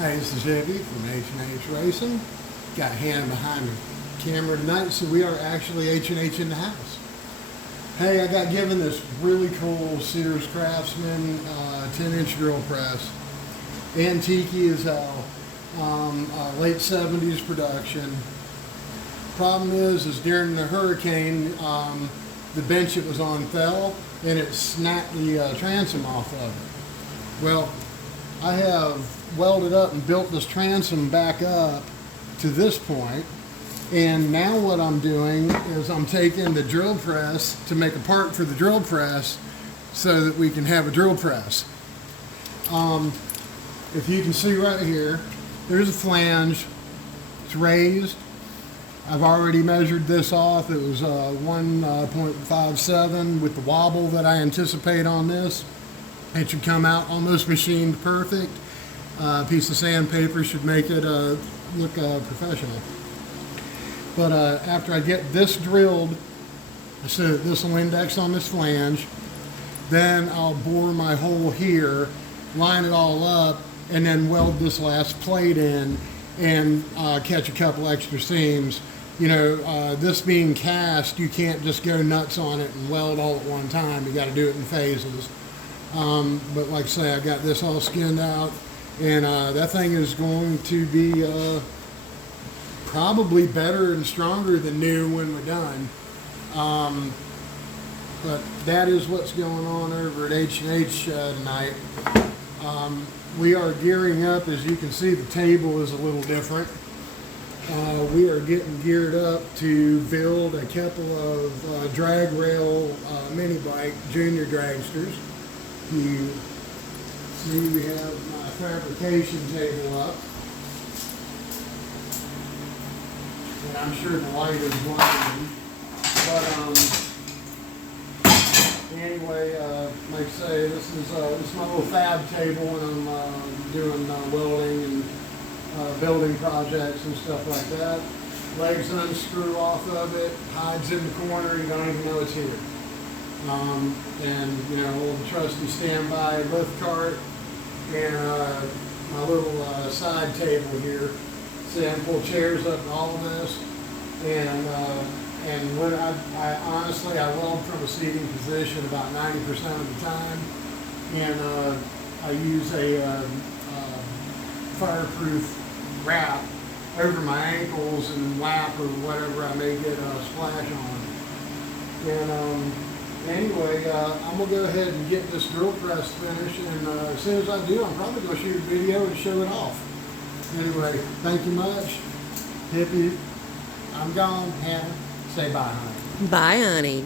Hey, this is Eddie from H&H Racing. Got Hannah behind the camera tonight, so we are actually H&H in the house. Hey, I got given this really cool Sears Craftsman 10-inch drill press. Antique as hell. Late 70s production. Problem is during the hurricane, the bench it was on fell and it snapped the transom off of it. Well, I have welded up and built this transom back up to this point, and now what I'm doing is I'm taking the drill press to make a part for the drill press so that we can have a drill press. If you can see right here, there's a flange. It's raised. I've already measured this off. It was 1.57 with the wobble that I anticipate on this. It should come out almost machined perfect. A piece of sandpaper should make it look professional. But after I get this drilled, so that this will index on this flange, then I'll bore my hole here, line it all up, and then weld this last plate in and catch a couple extra seams. You know, this being cast, you can't just go nuts on it and weld all at one time. You got to do it in phases. But like I say, I got this all skinned out, and that thing is going to be probably better and stronger than new when we're done. But that is what's going on over at H&H tonight. We are gearing up. As you can see, the table is a little different. We are getting geared up to build a couple of drag rail mini bike junior dragsters. You see we have my fabrication table up, and I'm sure the light is blinding, but anyway, like I say, this is my little fab table when I'm doing welding and building projects and stuff like that. Legs unscrew off of it, hides in the corner, you don't even know it's here. And you know, old trusty standby lift cart, and my little side table here. See, I can pull chairs up and all of this, and when I honestly weld from a seating position about 90% of the time, and I use a fireproof wrap over my ankles and lap or whatever I may get a splash on. And anyway, I'm going to go ahead and get this drill press finished, and as soon as I do, I'm probably going to shoot a video and show it off. Anyway, thank you much. Hippie, I'm gone. Hannah, say bye, honey. Bye, honey.